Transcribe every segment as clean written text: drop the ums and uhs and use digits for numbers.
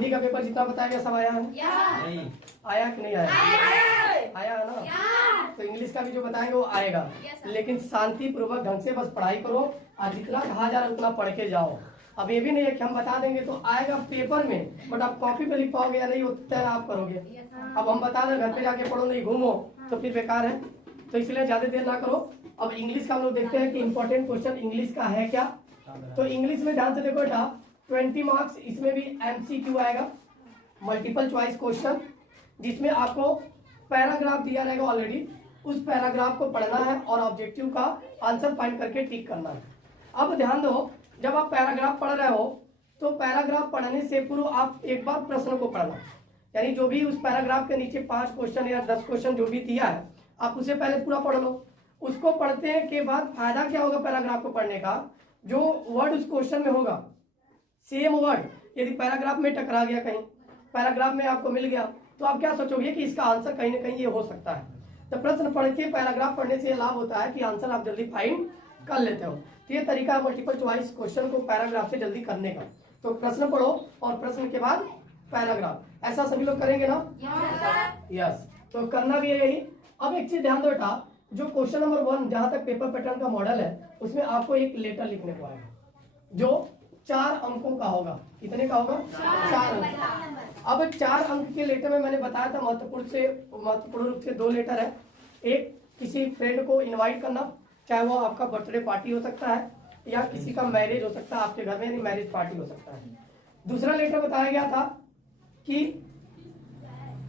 हिंदी का पेपर जितना बताया गया सब आया है? आया कि नहीं आया? आया है ना? तो इंग्लिश का भी जो बताएंगे वो आएगा, लेकिन शांति पूर्वक ढंग से बस पढ़ाई करो और जितना कहा जा रहा है उतना पढ़ के जाओ। अब ये भी नहीं है कि हम बता देंगे तो आएगा पेपर में, बट आप कॉपी पे लिख पाओगे या नहीं वो तय आप करोगे। अब हम बता दें घर पे जाके पढ़ो नहीं घूमो तो फिर बेकार है, तो इसलिए ज्यादा देर ना करो। अब इंग्लिश का हम लोग देखते हैं कि इंपॉर्टेंट क्वेश्चन इंग्लिश का है क्या। तो इंग्लिश में ध्यान से देखो बेटा, 20 मार्क्स, इसमें भी MCQ आएगा, मल्टीपल चॉइस क्वेश्चन, जिसमें आपको पैराग्राफ दिया रहेगा ऑलरेडी, उस पैराग्राफ को पढ़ना है और ऑब्जेक्टिव का आंसर फाइंड करके टिक करना है। अब ध्यान दो, जब आप पैराग्राफ पढ़ रहे हो तो पैराग्राफ पढ़ने से पूर्व आप एक बार प्रश्न को पढ़ना, यानी जो भी उस पैराग्राफ के नीचे 5 क्वेश्चन या 10 क्वेश्चन जो भी दिया है आप उसे पहले पूरा पढ़ लो। उसको पढ़ने के बाद फायदा क्या होगा पैराग्राफ को पढ़ने का, जो वर्ड उस क्वेश्चन में होगा सेम वर्ड यदि पैराग्राफ में टकरा गया, कहीं पैराग्राफ में आपको मिल गया, तो आप क्या सोचोगे कि इसका आंसर कहीं ना कहीं ये हो सकता है। तो प्रश्न पढ़ के पैराग्राफ पढ़ने से लाभ होता है कि आंसर आप जल्दी फाइंड कर लेते हो। तो ये तरीका है मल्टीपल चॉइस क्वेश्चन को पैराग्राफ से जल्दी करने का। तो प्रश्न पढ़ो और प्रश्न के बाद पैराग्राफ, ऐसा सभी लोग करेंगे ना? यस, तो करना भी है यही। अब एक चीज ध्यान दो बेटा, जो क्वेश्चन नंबर 1 जहां तक पेपर पैटर्न का मॉडल है उसमें आपको एक लेटर लिखने को आएगा जो 4 अंकों का होगा। कितने का होगा? 4 अंक। अब 4 अंक के लेटर में मैंने बताया था महत्वपूर्ण रूप से 2 लेटर है। एक, किसी फ्रेंड को इनवाइट करना, चाहे वो आपका बर्थडे पार्टी हो सकता है या किसी का मैरिज हो सकता है आपके घर में, यानी मैरिज पार्टी हो सकता है। दूसरा लेटर बताया गया था कि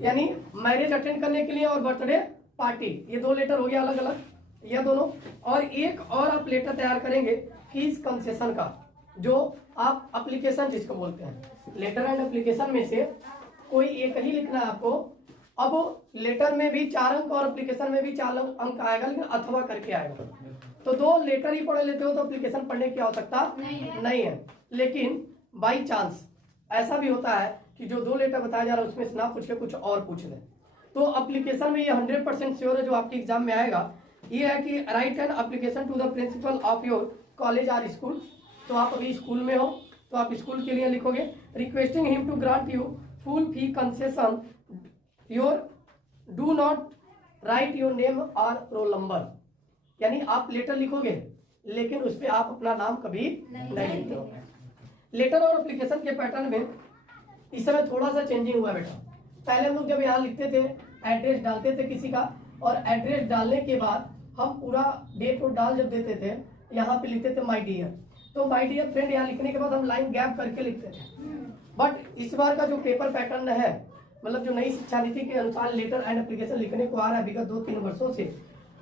यानी मैरिज अटेंड करने के लिए और बर्थडे पार्टी, ये 2 लेटर हो गया अलग अलग, ये दोनों। और एक और आप लेटर तैयार करेंगे फीस कंसेशन का, जो आप एप्लीकेशन जिसको बोलते हैं, लेटर एंड एप्लीकेशन में से कोई एक ही लिखना है आपको। अब लेटर में भी 4 अंक और एप्लीकेशन में भी 4 अंक आएगा, लेकिन अथवा करके आएगा। तो 2 लेटर ही पढ़ लेते हो तो एप्लीकेशन पढ़ने की आवश्यकता नहीं है। लेकिन बाई चांस ऐसा भी होता है कि जो 2 लेटर बताया जा रहा है उसमें से ना पूछ के कुछ और पूछ ले, तो एप्लीकेशन में ये 100% श्योर है जो आपके एग्जाम में आएगा, ये है कि write an application to the principal of your college or school. तो आप अभी स्कूल में हो तो आप स्कूल के लिए लिखोगे requesting him to grant you full fee concession, your do not write your name और रोल नंबर। यानी आप लेटर लिखोगे लेकिन उस पर आप अपना नाम कभी नहीं लिखते हो। लेटर और एप्लीकेशन के पैटर्न में इस समय थोड़ा सा चेंजिंग हुआ बेटा। पहले हम लोग जब यहाँ लिखते थे एड्रेस डालते थे किसी का, और एड्रेस डालने के बाद हम पूरा डेट और डाल जब देते थे यहाँ पे लिखते थे माय डियर, तो माय डियर फ्रेंड यहाँ लिखने के बाद हम लाइन गैप करके लिखते थे। बट इस बार का जो पेपर पैटर्न है, मतलब जो नई शिक्षा नीति के अनुसार लेटर एंड एप्लीकेशन लिखने को आ रहा है विगत 2-3 वर्षों से,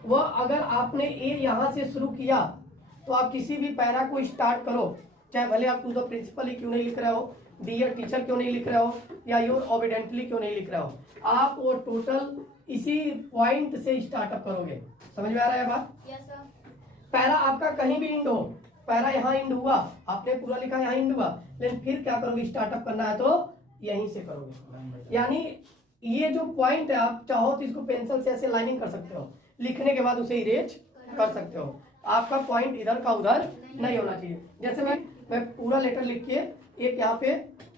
वह अगर आपने ए यहाँ से शुरू किया तो आप किसी भी पैरा को स्टार्ट करो, चाहे भले आप टू द प्रिंसिपल ही क्यों नहीं लिख रहे हो, डियर टीचर क्यों नहीं लिख रहे हो, या योर ओबीडेंटली क्यों नहीं लिख रहे हो, आप वो टोटल इसी पॉइंट से स्टार्टअप करोगे। समझ में आ रहा है बात? Yes sir. पैरा आपका कहीं भी इंड हो, पैरा यहाँ इंड हुआ, आपने पूरा लिखा यहाँ इंड हुआ, लेकिन फिर क्या करोगे, स्टार्टअप करना है तो यहीं से करोगे। यानी ये जो पॉइंट है आप चाहो तो इसको पेंसिल से ऐसे लाइनिंग कर सकते हो, लिखने के बाद उसे इरेज कर सकते हो। आपका पॉइंट इधर का उधर नहीं होना चाहिए। जैसे मैं पूरा लेटर लिख के एक यहाँ पे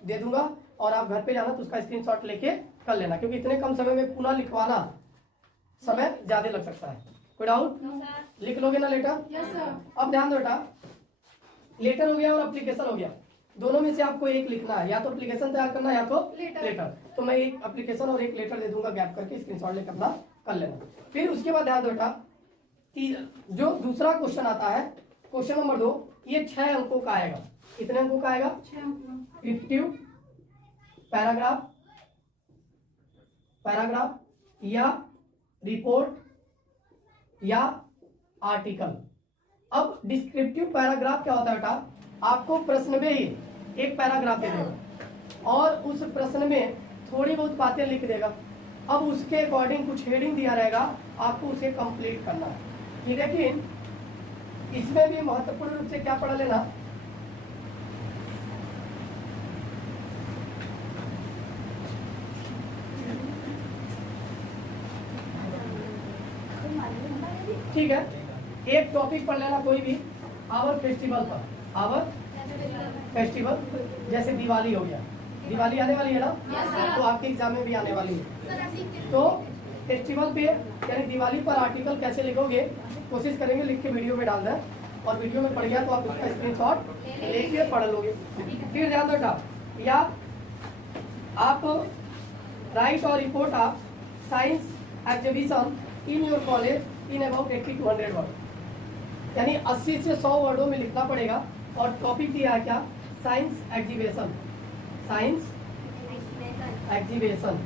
दे दूंगा और आप घर पे जाना तो उसका स्क्रीनशॉट लेके कर लेना, क्योंकि इतने कम समय में पुनः लिखवाना समय ज्यादा लग सकता है। कोई डाउट? लिख लोगे ना लेटर? Yes sir. अब ध्यान दो बेटा, लेटर हो गया और एप्लीकेशन हो गया, दोनों में से आपको एक लिखना है, या तो एप्लीकेशन तैयार करना या तो लेटर। तो मैं एक एप्लीकेशन और एक लेटर दे दूंगा गैप करके, स्क्रीनशॉट लेकर अपना कर लेना। फिर उसके बाद ध्यान दो बेटा, जो दूसरा क्वेश्चन आता है, क्वेश्चन नंबर 2, ये 6 अंकों का आएगा। कितने अंकों का आएगा? 6 अंकों। डिस्क्रिप्टिव पैराग्राफ या रिपोर्ट या आर्टिकल। अब डिस्क्रिप्टिव पैराग्राफ क्या होता है बेटा, आपको प्रश्न में ही एक पैराग्राफ दे देगा और उस प्रश्न में थोड़ी बहुत बातें लिख देगा। अब उसके अकॉर्डिंग कुछ हेडिंग दिया रहेगा, आपको उसे कंप्लीट करना है। लेकिन इसमें भी महत्वपूर्ण रूप से क्या पढ़ लेना, ठीक है, एक टॉपिक पढ़ लेना कोई भी, आवर फेस्टिवल पर, आवर फेस्टिवल, जैसे दिवाली हो गया, दिवाली आने वाली है ना, तो आपके एग्जाम में भी आने वाली है। तो फेस्टिवल पे यानी दिवाली पर आर्टिकल कैसे लिखोगे, कोशिश करेंगे लिख के वीडियो में डाल दें, और वीडियो में पढ़ गया तो आप उसका स्क्रीनशॉट लेके पढ़ लोगे। फिर ध्यान रखा, या आप राइट और report of science exhibition in your college in about 80 to 100 word, यानी 80 से 100 वर्डों में लिखना पड़ेगा। और टॉपिक दिया है क्या, साइंस एग्जीबिशन, साइंस एग्जीबिशन।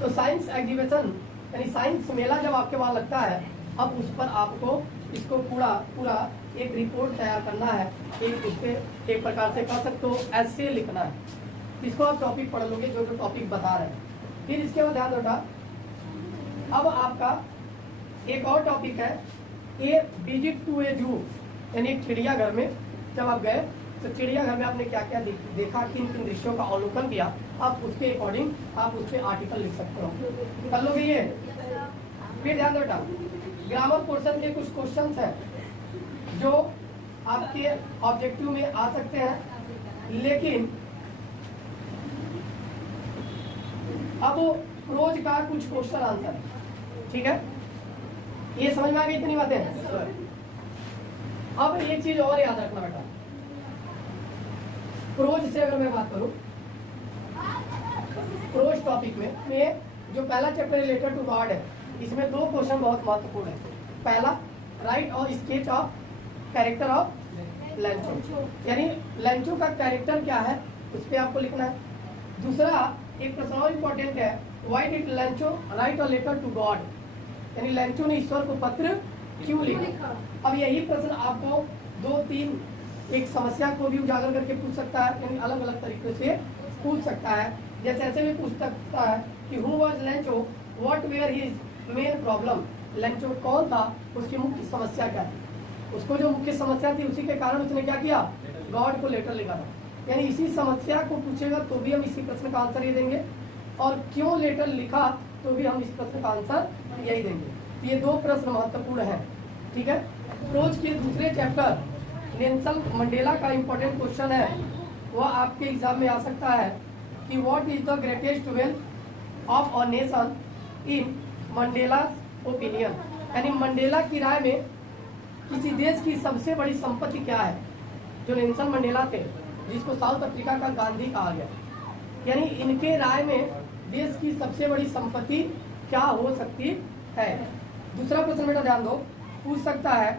तो साइंस एग्जीबिशन यानी साइंस मेला जब आपके वहां लगता है, अब उस पर आपको इसको पूरा एक रिपोर्ट तैयार करना है, एक इस पे एक प्रकार से कर सकते हो ऐसे लिखना है। इसको आप टॉपिक पढ़ लोगे जो टॉपिक बता रहे हैं। फिर इसके बाद ध्यान रखा, अब आपका एक और टॉपिक है ए विजिट टू ए जू, यानी एक चिड़ियाघर में जब आप गए तो चिड़ियाघर में आपने क्या क्या देखा, किन किन दृश्यों का अवलोकन किया, आप उसके अकॉर्डिंग आप उस पर आर्टिकल लिख सकते हो। कर लोगे ये। फिर ध्यान रखा, ग्रामर पोर्शन के कुछ क्वेश्चंस हैं जो आपके ऑब्जेक्टिव में आ सकते हैं, लेकिन अब प्रोज का कुछ क्वेश्चन आंसर, ठीक है, ये समझ में आ गई इतनी बातें। अब एक चीज और याद रखना बेटा, प्रोज से अगर मैं बात करूं, प्रोज टॉपिक में जो पहला चैप्टर रिलेटेड टू गॉड है, इसमें दो क्वेश्चन बहुत महत्वपूर्ण है। पहला, राइट और sketch of character of Lencho, यानी लेंचो का कैरेक्टर क्या है उस पर आपको लिखना है। दूसरा एक प्रश्न और इम्पोर्टेंट है, why did Lencho write a letter to God, यानी लेंचो ने ईश्वर को पत्र क्यों लिखा। अब यही प्रश्न आपको 2-3 एक समस्या को भी उजागर करके पूछ सकता है, यानी अलग अलग तरीके से पूछ सकता है। जैसे ऐसे भी पूछ सकता है कि who was Lencho, what were his main problem, Lencho कौन था, उसकी मुख्य समस्या क्या थी, उसको जो मुख्य समस्या थी उसी के कारण उसने क्या किया, गॉड को लेटर लिखा था। यानी इसी समस्या को पूछेगा तो भी हम इसी प्रश्न का आंसर ये देंगे, और क्यों लेटर लिखा तो भी हम इस प्रश्न का आंसर यही देंगे। ये दो प्रश्न महत्वपूर्ण हैं, ठीक है। प्रोज के दूसरे चैप्टर नेल्सन मंडेला का इम्पोर्टेंट क्वेश्चन है, वह आपके एग्जाम में आ सकता है कि what is the greatest wealth of a nation in Mandela's opinion, यानी मंडेला की राय में किसी देश की सबसे बड़ी संपत्ति क्या है। जो नेल्सन मंडेला थे, जिसको साउथ अफ्रीका का गांधी कहा गया, यानी इनके राय में देश की सबसे बड़ी संपत्ति क्या हो सकती है। दूसरा प्रश्न बेटा ध्यान दो, पूछ सकता है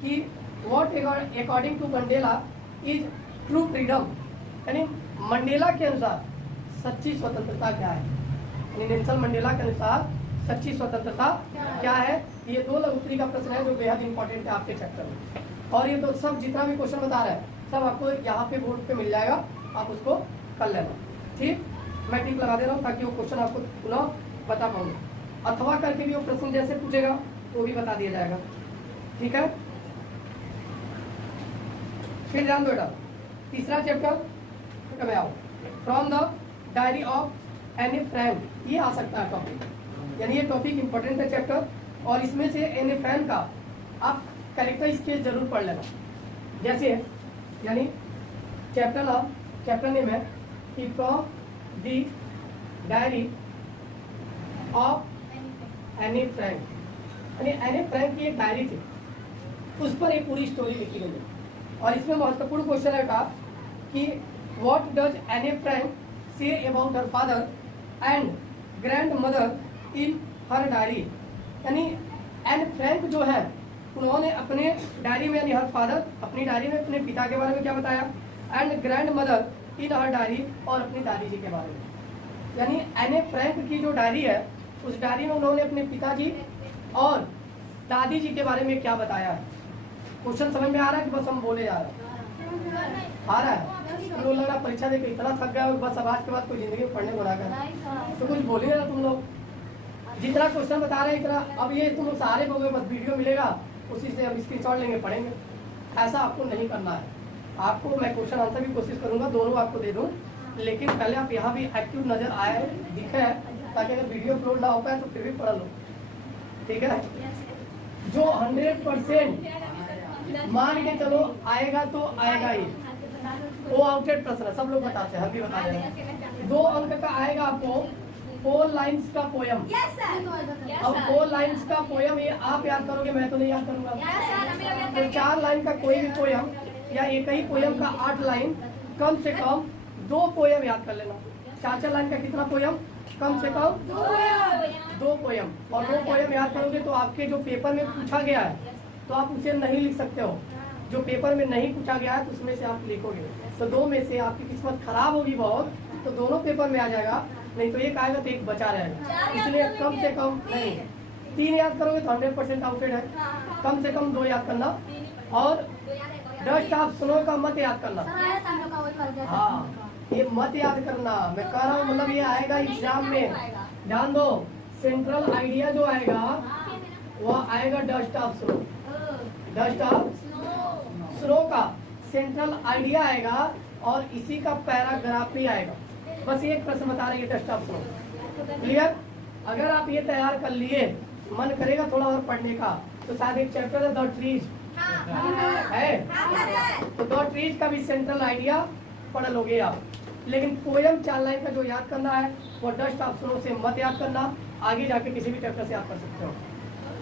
कि what according to Mandela is true freedom, यानी मंडेला के अनुसार सच्ची स्वतंत्रता क्या है, यानी नेल्सन मंडेला के अनुसार सच्ची स्वतंत्रता क्या है। ये 2 लघु उत्तरी का प्रश्न है जो बेहद इंपॉर्टेंट है आपके चैप्टर में, और ये तो सब जितना भी क्वेश्चन बता रहा है सब आपको यहाँ पे बोर्ड पे मिल जाएगा, आप उसको कर लेना, ठीक। मैं टिक लगा दे रहा हूँ ताकि वो क्वेश्चन आपको पुनः बता पाऊंगा, अथवा करके भी वो प्रश्न जैसे पूछेगा वो भी बता दिया जाएगा, ठीक है। फिर ध्यान दो बेटा, तीसरा चैप्टर में आओ, from the diary of Anne Frank, ये आ सकता है टॉपिक, यानी ये टॉपिक इंपॉर्टेंट है चैप्टर, और इसमें से एनी फ्रैंक का आप कैरेक्टर स्केच जरूर पढ़ लेना। जैसे यानी चैप्टर नेम है कि from the diary of Anne Frank, यानी एनी फ्रैंक की एक डायरी थी, उस पर एक पूरी स्टोरी लिखी गई है। और इसमें महत्वपूर्ण क्वेश्चन है कि what does Anne Frank say about her father and grand mother in her diary, यानी एन फ्रैंक जो है उन्होंने अपने डायरी में, यानी हर फादर अपनी डायरी में अपने पिता के बारे में क्या बताया, and grand mother in her diary, और अपनी दादी जी के बारे में, यानी एने फ्रैंक की जो डायरी है उस डायरी में उन्होंने अपने पिताजी और दादी जी के बारे में क्या बताया है। क्वेश्चन समझ में आ रहा है कि बस हम बोले जा रहे हैं, आ रहा है। तुम लोग लग रहा परीक्षा देकर इतना थक गया बस अब आज के बाद कोई जिंदगी में पढ़ने को ना कर, तो कुछ बोलिए ना तुम लोग, जितना क्वेश्चन बता रहे हैं इतना, अब ये तुम लोग सारे बोलोगे बस वीडियो मिलेगा उसी से हम स्क्रीनशॉट लेंगे पढ़ेंगे, ऐसा आपको नहीं करना है। आपको मैं क्वेश्चन आंसर भी कोशिश करूंगा दोनों आपको दे दूं, लेकिन पहले आप यहाँ भी एक्टिव नजर आए दिखे, ताकि अगर वीडियो अपलोड ना हो पाए तो फिर भी पढ़ लो, ठीक है। जो 100% मान के चलो आएगा तो आएगा ही, वो आउटेड प्रश्न है, सब लोग बताते हैं, हम भी बता रहे हैं। 2 अंक का आएगा आपको 4 लाइन्स का पोयम। अब 4 लाइन्स का पोयम ये आप याद करोगे, मैं तो नहीं याद करूंगा। तो 4 लाइन का कोई भी पोयम या एक ही पोयम का 8 लाइन, कम से कम 2 पोयम याद कर लेना। 4 लाइन का कितना पोयम? कम से कम 2 पोयम। और 2 पोयम याद करोगे तो आपके जो पेपर में पूछा गया है तो आप उसे नहीं लिख सकते हो। जो पेपर में नहीं पूछा गया है तो उसमें से आप लिखोगे। तो 2 में से आपकी किस्मत खराब होगी बहुत तो दोनों पेपर में आ जाएगा, नहीं तो एक आएगा तो एक बचा रहेगा। इसलिए कम से कम नहीं, 3 याद करोगे तो 100% आउटेड है। कम से कम 2 याद करना। और डस्ट ऑफ स्नो का मत याद करना। हाँ, ये मत याद करना, मैं कह रहा हूँ, मतलब ये आएगा एग्जाम में। ध्यान दो, सेंट्रल आइडिया जो आएगा वह आएगा dust of snow. Dust of snow का सेंट्रल आइडिया आएगा और इसी का पैराग्राफ भी आएगा। बस एक प्रश्न बता रही है डस्ट ऑफ स्नो। क्लियर? अगर आप ये तैयार कर लिए, मन करेगा थोड़ा और पढ़ने का, तो शायद एक चैप्टर है द ट्रीज है, तो द ट्रीज का भी सेंट्रल आइडिया पढ़ लोगे आप। लेकिन पोयम 4 लाइन का जो याद करना है वो डस्ट ऑफ स्नो से मत याद करना, आगे जाके किसी भी चैप्टर से आप कर सकते हो।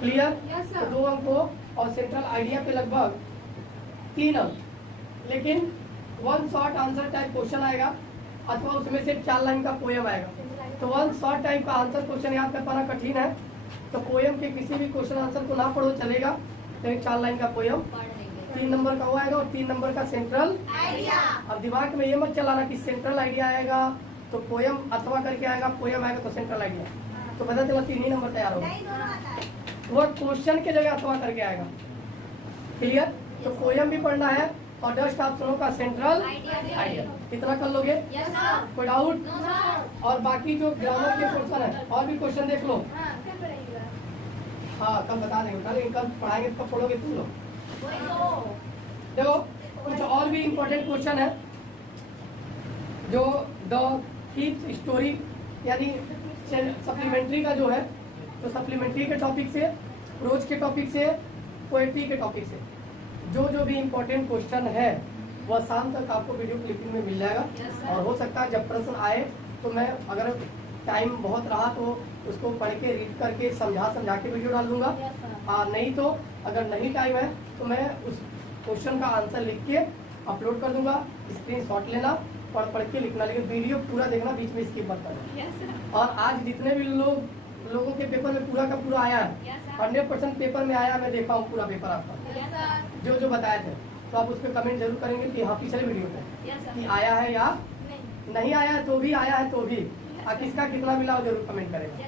क्लियर? तो 2 अंक को और सेंट्रल आइडिया पे लगभग 3 अंक। लेकिन 1 शॉर्ट आंसर टाइप क्वेश्चन आएगा अथवा उसमें से 4 लाइन का पोयम आएगा। तो 1 शॉर्ट टाइप का आंसर क्वेश्चन याद कर पाना कठिन है, तो पोयम के किसी भी क्वेश्चन आंसर को ना पढ़ो चलेगा, लेकिन 4 लाइन का पोयम 3 नंबर का वो आएगा और 3 नंबर का सेंट्रल आइडिया। अब दिमाग में ये मत चलाना कि सेंट्रल आइडिया आएगा तो पोयम अथवा करके आएगा, पोयम आएगा तो सेंट्रल आइडिया, तो पता चला 3 ही नंबर तैयार होगा। वो क्वेश्चन के जगह अथवा करके आएगा। क्लियर? तो पोयम भी पढ़ना है और डस्ट ऑफ स्नो का सेंट्रल आइडिया। कितना कर लोगे? कोई डाउट? और बाकी जो ग्रामर के क्वेश्चन है और भी क्वेश्चन देख लो। हाँ, कल बता देंगे, कल पढ़ाएंगे, कब पढ़ोगे तुम लोग? देखो कुछ और भी इम्पोर्टेंट क्वेश्चन है जो द कीप स्टोरी यानी सप्लीमेंट्री का जो है, तो सप्लीमेंट्री के टॉपिक से, रोज के टॉपिक से, पोएट्री के टॉपिक से जो भी इम्पोर्टेंट क्वेश्चन है वह शाम तक आपको वीडियो क्लिपिंग में मिल जाएगा। और हो सकता है जब प्रश्न आए तो मैं अगर टाइम बहुत रहा तो उसको पढ़ के रीड करके समझा के वीडियो डाल दूंगा। नहीं तो अगर नहीं टाइम है तो मैं उस क्वेश्चन का आंसर लिख के अपलोड कर दूंगा, स्क्रीनशॉट लेना, पढ़ के लिखना, लेकिन वीडियो पूरा देखना, बीच में स्किप मत करना। और आज जितने भी लोगों के पेपर में पूरा का पूरा आया है, 100% पेपर में आया, मैं देखा हूँ पूरा पेपर आपका जो बताए थे, तो आप उस पर कमेंट जरूर करेंगे कि हाँ पिछले वीडियो में कि आया है या नहीं आया है, तो भी आया है तो भी किसका कितना मिला वो जरूर कमेंट करेंगे।